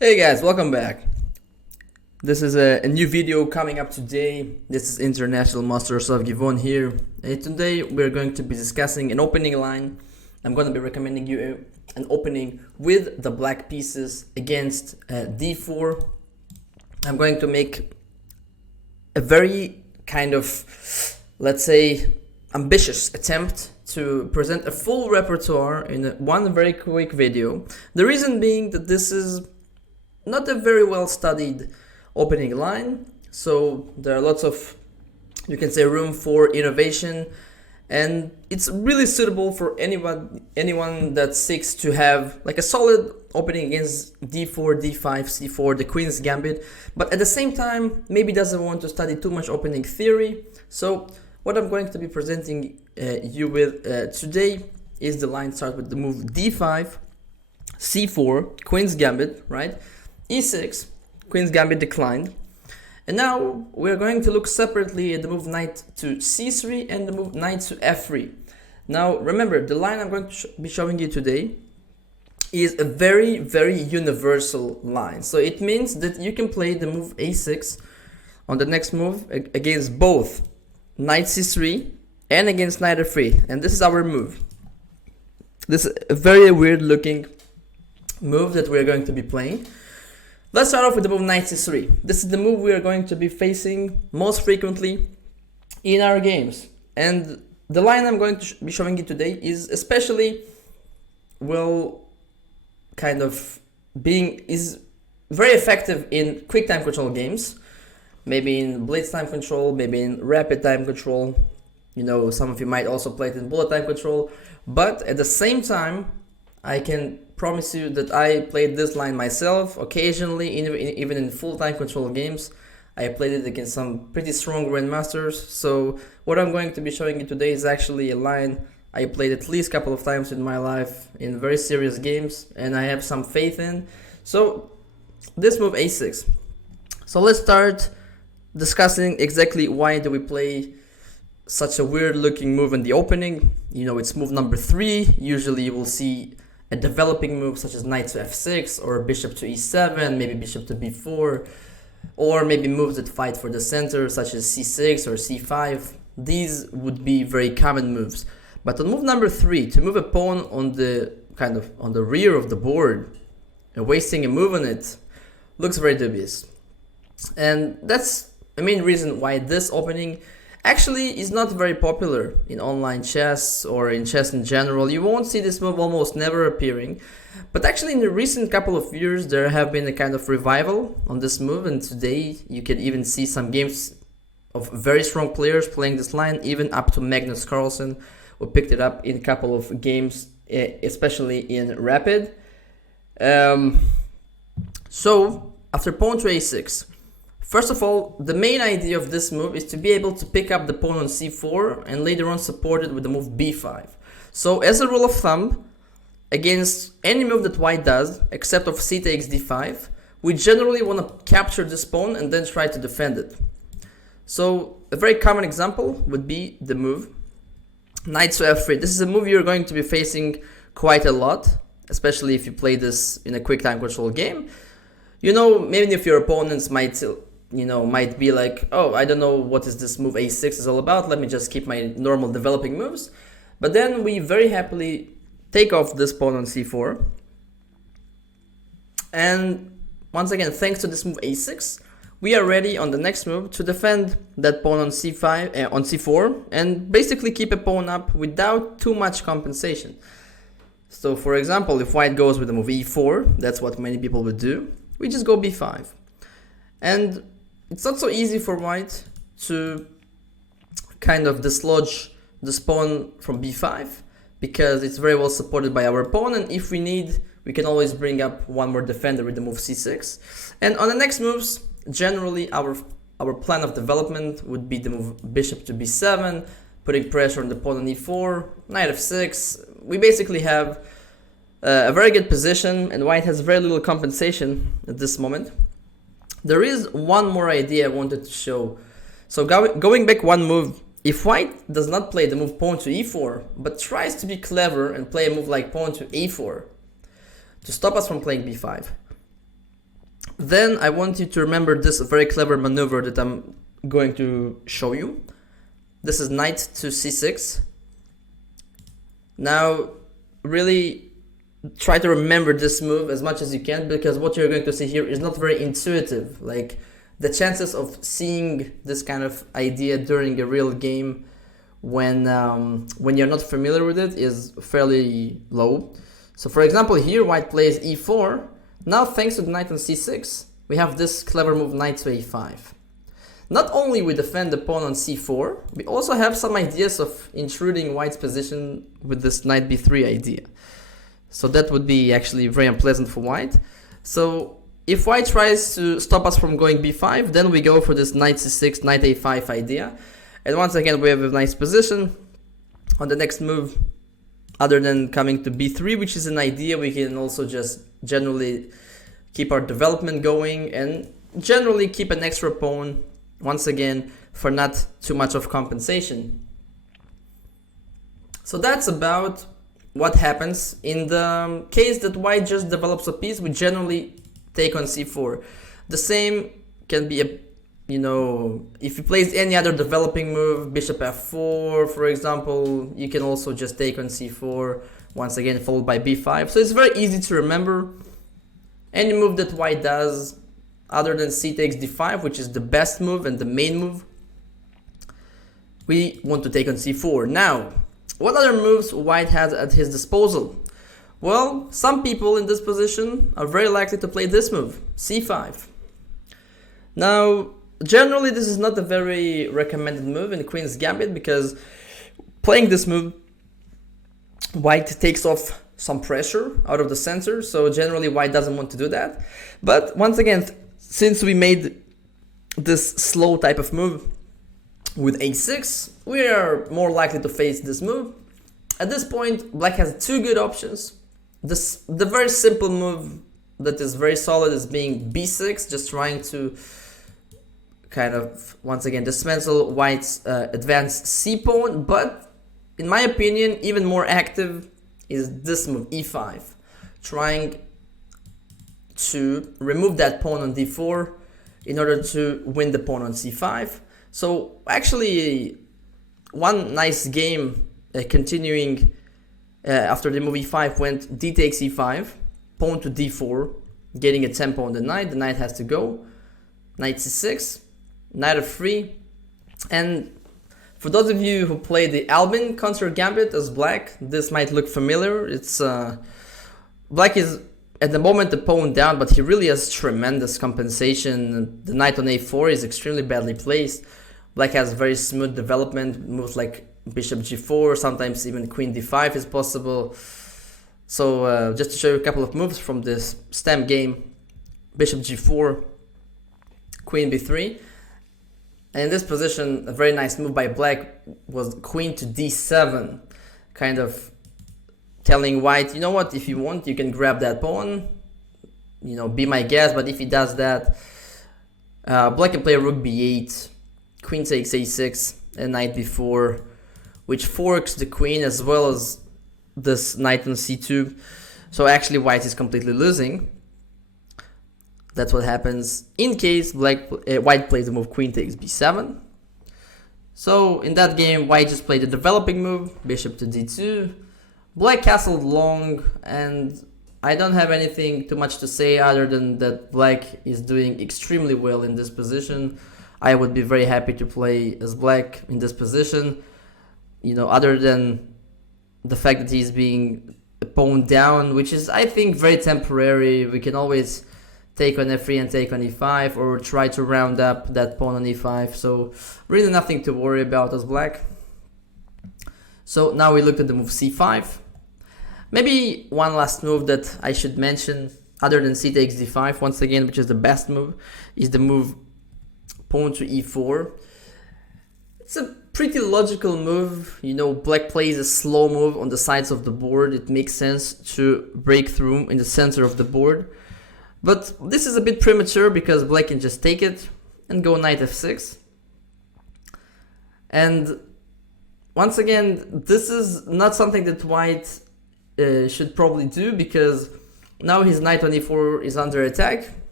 Hey guys, welcome back. This is a new video coming up today. This is International Master Asaf Givon here. And today we're going to be discussing an opening line. I'm going to be recommending you an opening with the black pieces against d4. I'm going to make a very kind of, let's say, ambitious attempt to present a full repertoire in one very quick video. The reason being that this is not a very well studied opening line, so there are lots of, you can say, room for innovation, and it's really suitable for anyone that seeks to have like a solid opening against d4, d5, c4, the queen's gambit, but at the same time maybe doesn't want to study too much opening theory. So what I'm going to be presenting you with today is the line start with the move d5, c4, queen's gambit, right? e6, queen's gambit declined. And now we're going to look separately at the move knight to c3 and the move knight to f3. Now remember, the line I'm going to be showing you today is a very, very universal line. So it means that you can play the move a6 on the next move against both knight c3 and against knight f3. And this is our move. This is a very weird looking move that we're going to be playing. Let's start off with the move knight c3. This is the move we are going to be facing most frequently in our games. And the line I'm going to be showing you today is especially, well, is very effective in quick time control games. Maybe in blitz time control, maybe in rapid time control. You know, some of you might also play it in bullet time control. But at the same time, I can promise you that I played this line myself occasionally, even in full time control games. I played it against some pretty strong grandmasters. So what I'm going to be showing you today is actually a line I played at least a couple of times in my life in very serious games, and I have some faith in. So this move a6. So let's start discussing exactly why do we play such a weird looking move in the opening. You know, it's move number 3. Usually you will see a developing move such as knight to f6 or bishop to e7, maybe bishop to b4, or maybe moves that fight for the center such as c6 or c5. These would be very common moves. But on move number 3, to move a pawn on the on the rear of the board and wasting a move on it looks very dubious. And that's the main reason why this opening actually is not very popular in online chess or in chess in general. You won't see this move almost never appearing. But actually in the recent couple of years there have been a kind of revival on this move, and today you can even see some games of very strong players playing this line, even up to Magnus Carlsen, who picked it up in a couple of games, especially in rapid. So after pawn to a6, first of all, the main idea of this move is to be able to pick up the pawn on c4 and later on support it with the move b5. So as a rule of thumb, against any move that white does, except of c takes d5, we generally want to capture this pawn and then try to defend it. So a very common example would be the move knight to f3. This is a move you're going to be facing quite a lot, especially if you play this in a quick time control game. You know, maybe if your opponents might be like, oh, I don't know what is this move a6 is all about, let me just keep my normal developing moves. But then we very happily take off this pawn on c4. And once again, thanks to this move a6, we are ready on the next move to defend that pawn on c5, on c4, and basically keep a pawn up without too much compensation. So for example, if white goes with the move e4, that's what many people would do, we just go b5. And it's not so easy for white to kind of dislodge this pawn from b5 because it's very well supported by our pawn, and if we need, we can always bring up one more defender with the move c6. And on the next moves, generally our plan of development would be the move bishop to b7, putting pressure on the pawn on e4, knight f6. We basically have a very good position, and white has very little compensation at this moment. There is one more idea I wanted to show. So going back one move, if white does not play the move pawn to e4, but tries to be clever and play a move like pawn to a4 to stop us from playing b5, Then I want you to remember this very clever maneuver that I'm going to show you. This is knight to c6. Now, really try to remember this move as much as you can, because what you're going to see here is not very intuitive. Like, the chances of seeing this kind of idea during a real game when you're not familiar with it is fairly low. So for example, here white plays e4. Now thanks to the knight on c6, we have this clever move knight to a5. Not only we defend the pawn on c4, we also have some ideas of intruding white's position with this knight b3 idea. So that would be actually very unpleasant for white. So if white tries to stop us from going b5, then we go for this knight c6, knight a5 idea. And once again, we have a nice position. On the next move, other than coming to b3, which is an idea, we can also just generally keep our development going and generally keep an extra pawn, once again, for not too much of compensation. So that's about what happens. In the case that white just develops a piece, we generally take on c4. The same can be if he plays any other developing move, bishop f4, for example, you can also just take on c4, once again followed by b5. So it's very easy to remember. Any move that white does, other than c takes d5, which is the best move and the main move, we want to take on c4. Now, what other moves white has at his disposal? Well, some people in this position are very likely to play this move, c5. Now, generally, this is not a very recommended move in Queen's Gambit, because playing this move, white takes off some pressure out of the center, so generally white doesn't want to do that. But once again, since we made this slow type of move with a6, we are more likely to face this move. At this point, black has two good options. The very simple move that is very solid is being b6, just trying to kind of, once again, dismantle white's advanced c pawn. But in my opinion, even more active is this move, e5, trying to remove that pawn on d4 in order to win the pawn on c5. So actually, one nice game continuing after the move e5 went d takes e5, pawn to d4, getting a tempo on the knight. The knight has to go, knight c6, knight f3. And for those of you who play the Albin counter Gambit as black, this might look familiar. It's black is at the moment the pawn down, but he really has tremendous compensation. The knight on a4 is extremely badly placed. Black has very smooth development, moves like bishop g4, sometimes even queen d5 is possible. So just to show you a couple of moves from this stamp game, bishop g4, queen b3. And in this position, a very nice move by black was queen to d7, kind of telling white, you know what, if you want, you can grab that pawn, be my guest. But if he does that, black can play rook b8, queen takes a6, and knight b4, which forks the queen as well as this knight on c2. So actually white is completely losing. That's what happens in case white plays the move queen takes b7. So in that game, white just played the developing move, bishop to d2. Black castled long, and I don't have anything too much to say other than that black is doing extremely well in this position. I would be very happy to play as black in this position, other than the fact that he's being pawned down, which is, I think, very temporary. We can always take on f3 and take on e5, or try to round up that pawn on e5. So really nothing to worry about as black. So now we looked at the move c5. Maybe one last move that I should mention, other than c takes d5, once again, which is the best move, is the move pawn to e4. It's a pretty logical move. Black plays a slow move on the sides of the board. It makes sense to break through in the center of the board. But this is a bit premature because black can just take it and go knight f6. And once again, this is not something that white should probably do, because now his knight on e4 is under attack.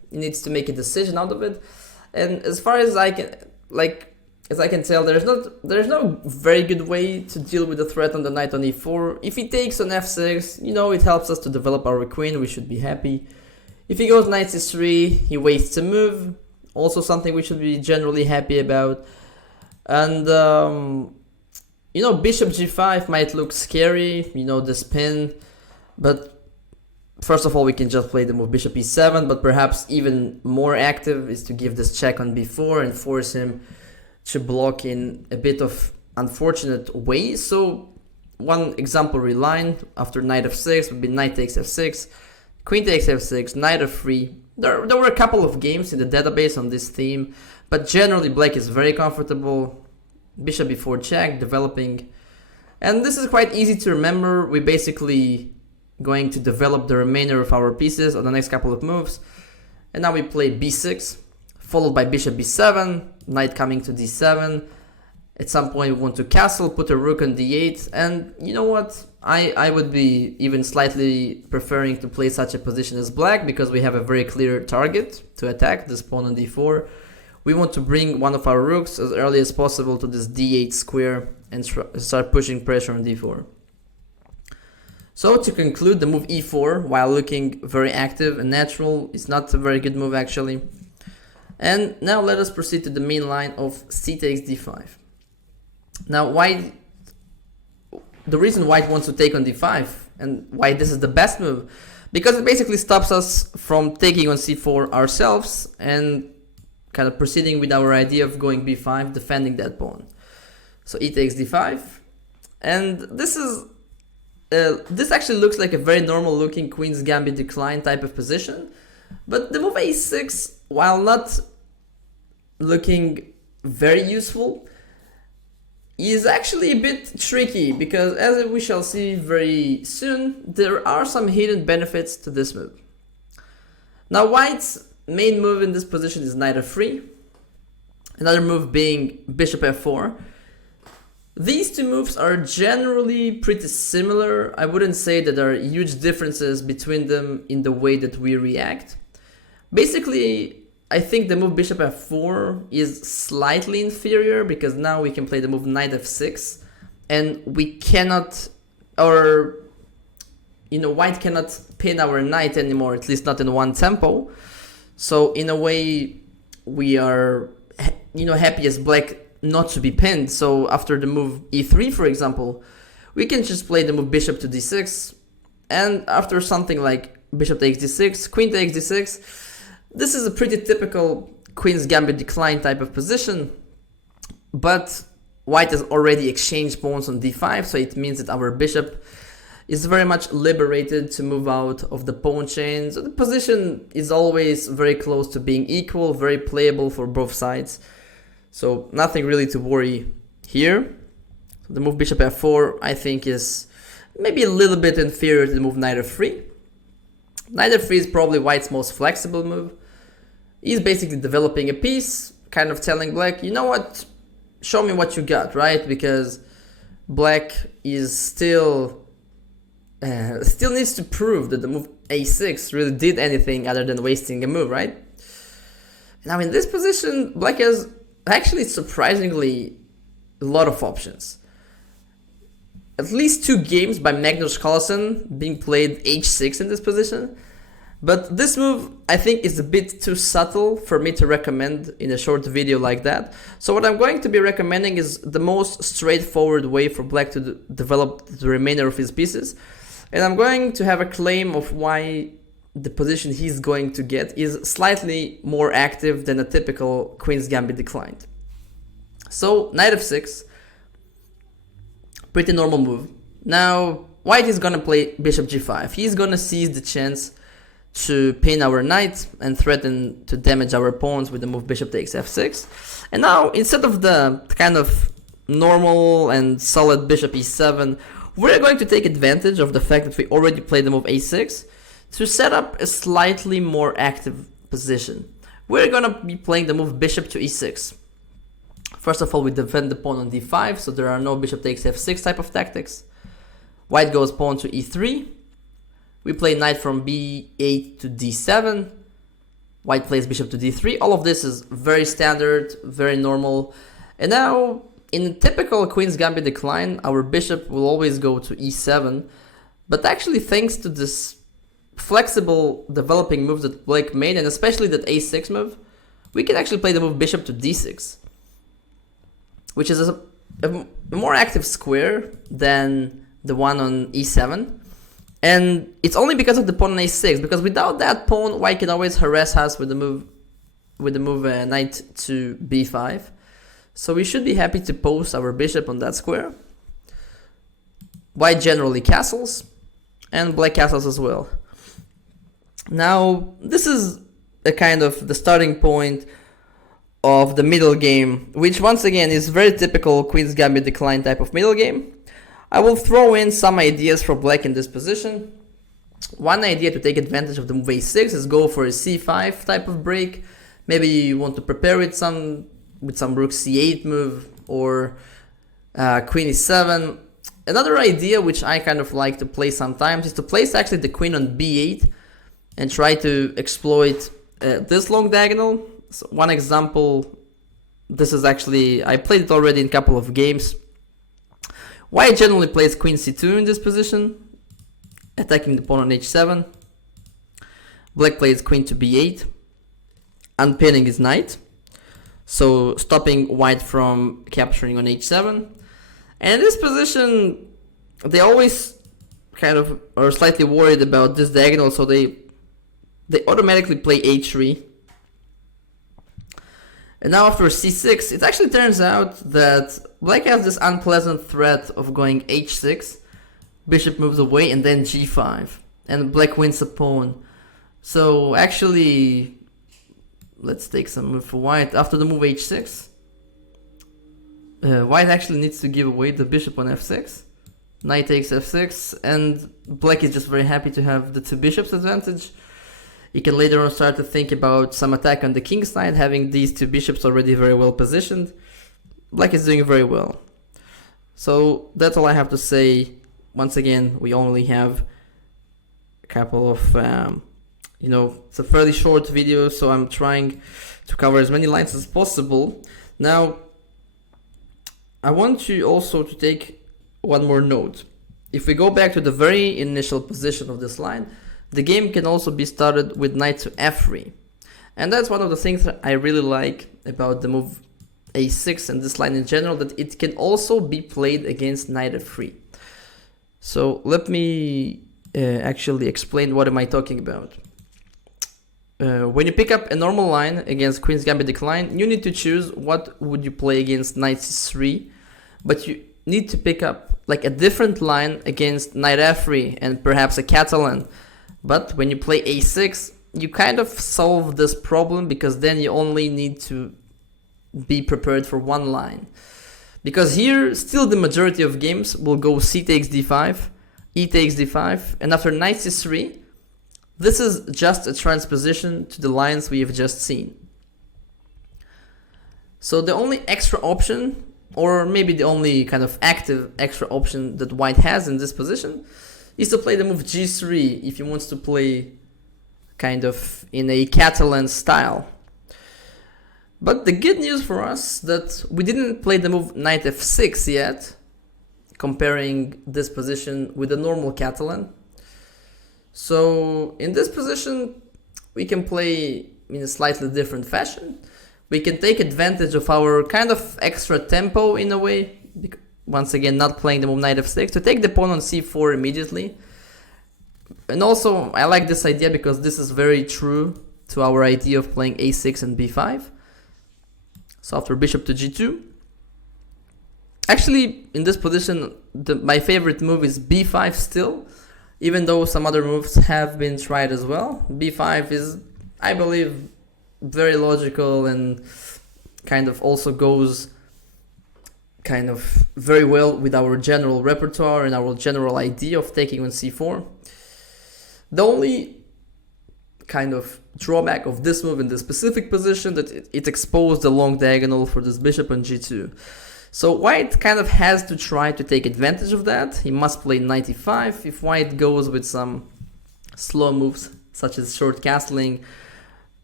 he needs to make a decision out of it. And as far as I can tell, there's no very good way to deal with the threat on the knight on e4. If he takes on f6, you know, it helps us to develop our queen. We should be happy. If he goes knight c3, he wastes a move. Also something we should be generally happy about. And you know, bishop g5 might look scary, you know, the spin, but first of all, we can just play the move bishop e7, but perhaps even more active is to give this check on b4 and force him to block in a bit of unfortunate way. So one exemplary line after knight f6 would be knight takes f6, queen takes f6, knight f3. There were a couple of games in the database on this theme, but generally black is very comfortable. Bishop b4 check, developing. And this is quite easy to remember. We're basically going to develop the remainder of our pieces on the next couple of moves. And now we play b6, followed by bishop b7, knight coming to d7. At some point we want to castle, put a rook on d8. And you know what? I would be even slightly preferring to play such a position as black, because we have a very clear target to attack, this pawn on d4. We want to bring one of our rooks as early as possible to this d8 square and start pushing pressure on d4. So to conclude, the move e4, while looking very active and natural, is not a very good move actually. And now let us proceed to the main line of c takes d5. Now the reason white wants to take on d5 and why this is the best move, because it basically stops us from taking on c4 ourselves and kind of proceeding with our idea of going b5, defending that pawn. So e takes d5, and this actually looks like a very normal looking queen's gambit decline type of position, but the move a6, while not looking very useful, is actually a bit tricky, because as we shall see very soon, there are some hidden benefits to this move. Now white's main move in this position is knight f3, another move being bishop f4. These two moves are generally pretty similar. I wouldn't say that there are huge differences between them in the way that we react. Basically, I think the move bishop f4 is slightly inferior, because now we can play the move knight f6, and we cannot, or you know, white cannot pin our knight anymore, at least not in one tempo. So in a way, we are, you know, happy as black not to be pinned. So after the move e3, for example, we can just play the move bishop to d6, and after something like bishop takes d6, queen takes d6, this is a pretty typical queen's gambit decline type of position. But white has already exchanged pawns on d5, so it means that our bishop is very much liberated to move out of the pawn chain. So the position is always very close to being equal, very playable for both sides. So nothing really to worry here. So the move bishop f4, I think, is maybe a little bit inferior to the move knight f3. Knight f3 is probably white's most flexible move. He's basically developing a piece, kind of telling black, you know what, show me what you got, right? Because black is still needs to prove that the move a6 really did anything other than wasting a move, right? Now in this position, black has actually surprisingly a lot of options. At least 2 games by Magnus Carlsen being played h6 in this position. But this move, I think, is a bit too subtle for me to recommend in a short video like that. So what I'm going to be recommending is the most straightforward way for black to develop the remainder of his pieces. And I'm going to have a claim of why the position he's going to get is slightly more active than a typical queen's gambit declined. So knight f6, pretty normal move. Now white is going to play bishop g5. He's going to seize the chance to pin our knight and threaten to damage our pawns with the move bishop takes f6. And now instead of the kind of normal and solid bishop e7, we're going to take advantage of the fact that we already played the move a6 to set up a slightly more active position. We're going to be playing the move bishop to e6. First of all, we defend the pawn on d5, so there are no bishop takes f6 type of tactics. White goes pawn to e3. We play knight from b8 to d7. white plays bishop to d3. All of this is very standard, very normal. And now, in typical Queen's Gambit decline, our bishop will always go to e7. But actually, thanks to this flexible developing move that Black made, and especially that a6 move, we can actually play the move bishop to d6, which is a more active square than the one on e7. And it's only because of the pawn on a6, because without that pawn, white can always harass us with the move knight to b5. So we should be happy to post our bishop on that square. White generally castles, and black castles as well. Now, this is a kind of the starting point of the middle game, which once again is very typical Queen's Gambit decline type of middle game. I will throw in some ideas for black in this position. One idea to take advantage of the move a6 is go for a c5 type of break. Maybe you want to prepare with some rook c8 move, or queen e7. Another idea which I kind of like to play sometimes is to place actually the queen on b8 and try to exploit this long diagonal. So one example, this is actually, I played it already in a couple of games. White generally plays queen c2 in this position, attacking the pawn on h7. Black plays queen to b8, unpinning his knight, so stopping white from capturing on h7. And in this position, they always kind of are slightly worried about this diagonal, so they automatically play h3. And now after c6, it actually turns out that black has this unpleasant threat of going h6, bishop moves away, and then g5, and black wins a pawn. So actually, let's take some move for white. After the move h6, white actually needs to give away the bishop on f6. Knight takes f6, and black is just very happy to have the two bishops advantage. You can later on start to think about some attack on the king's side, having these two bishops already very well positioned. Black is doing very well. So that's all I have to say. Once again, we only have a couple of, it's a fairly short video, so I'm trying to cover as many lines as possible. Now, I want you also to take one more note. If we go back to the very initial position of this line, the game can also be started with knight to f3. And that's one of the things that I really like about the move a6 and this line in general, that it can also be played against knight f3. So let me actually explain what am I talking about. When you pick up a normal line against Queen's Gambit decline, you need to choose what would you play against knight c3, but you need to pick up like a different line against knight f3 and perhaps a Catalan. But when you play a6, you kind of solve this problem, because then you only need to be prepared for one line. Because here, still the majority of games will go c takes d5, e takes d5, and after knight c3, this is just a transposition to the lines we have just seen. So the only extra option, or maybe the only kind of active extra option that white has in this position, is to play the move g3 if he wants to play kind of in a Catalan style. But the good news for us that we didn't play the move knight f6 yet, comparing this position with a normal Catalan. So in this position, we can play in a slightly different fashion. We can take advantage of our kind of extra tempo in a way, once again not playing the move knight f6, to take the pawn on c4 immediately. And also, I like this idea because this is very true to our idea of playing a6 and b5. So after bishop to g2, actually in this position my favorite move is b5 still, even though some other moves have been tried as well. b5 is, I believe, very logical and kind of also goes kind of very well with our general repertoire and our general idea of taking on c4. The only kind of drawback of this move in this specific position that it exposed the long diagonal for this bishop on g2. So white kind of has to try to take advantage of that. He must play knight e5. If white goes with some slow moves such as short castling,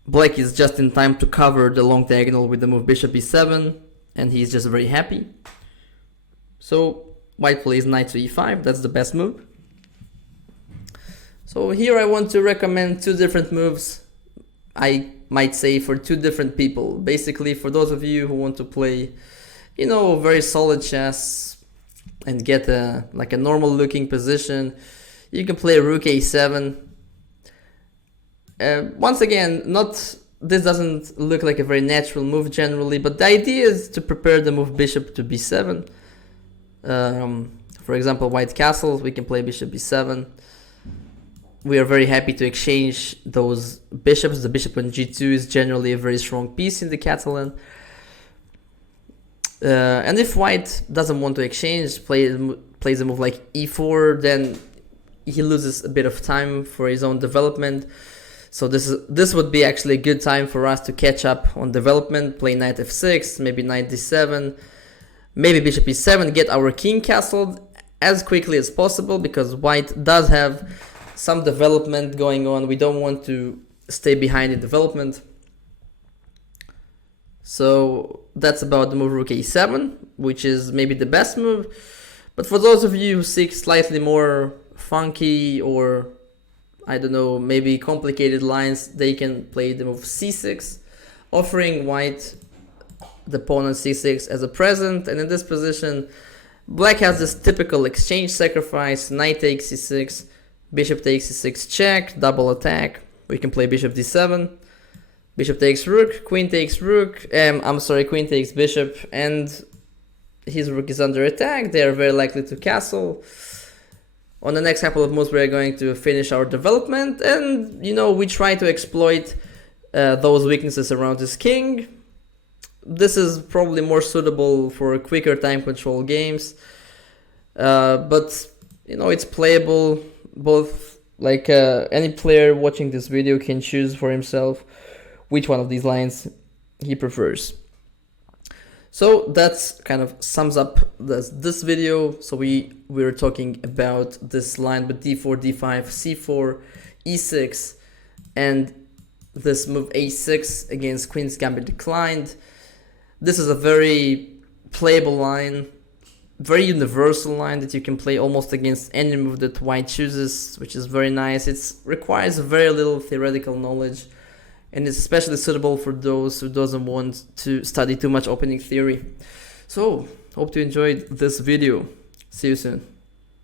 Black is just in time to cover the long diagonal with the move bishop e7, and he's just very happy. So white plays knight to e5, that's the best move. So here I want to recommend two different moves, I might say, for two different people. Basically, for those of you who want to play, you know, very solid chess and get a normal looking position, you can play rook a7. Once again, this doesn't look like a very natural move generally, but the idea is to prepare the move bishop to b7. For example, white castles, we can play bishop b7. We are very happy to exchange those bishops. The bishop on g2 is generally a very strong piece in the Catalan. And if white doesn't want to exchange, plays a move like e4, then he loses a bit of time for his own development. So this would be actually a good time for us to catch up on development, play knight f6, maybe knight d7, maybe bishop e7, get our king castled as quickly as possible, because white does have some development going on. We don't want to stay behind in development. So that's about the move rook a7, which is maybe the best move. But for those of you who seek slightly more funky or, I don't know, maybe complicated lines, they can play the move c6, offering white the pawn on c6 as a present. And in this position, black has this typical exchange sacrifice, knight takes c6, bishop takes c6 check, double attack. We can play bishop d7, bishop takes rook, queen takes rook, queen takes bishop, and his rook is under attack. They are very likely to castle. On the next couple of moves, we are going to finish our development, and you know, we try to exploit those weaknesses around his king. This is probably more suitable for quicker time control games, but you know, it's playable. Both, like any player watching this video can choose for himself which one of these lines he prefers. So that's kind of sums up this video. So we were talking about this line with d4, d5, c4, e6, and this move a6 against queen's gambit declined. This is a very playable line, very universal line that you can play almost against any move that white chooses, which is very nice. It requires very little theoretical knowledge, and it's especially suitable for those who doesn't want to study too much opening theory. So, hope you enjoyed this video. See you soon.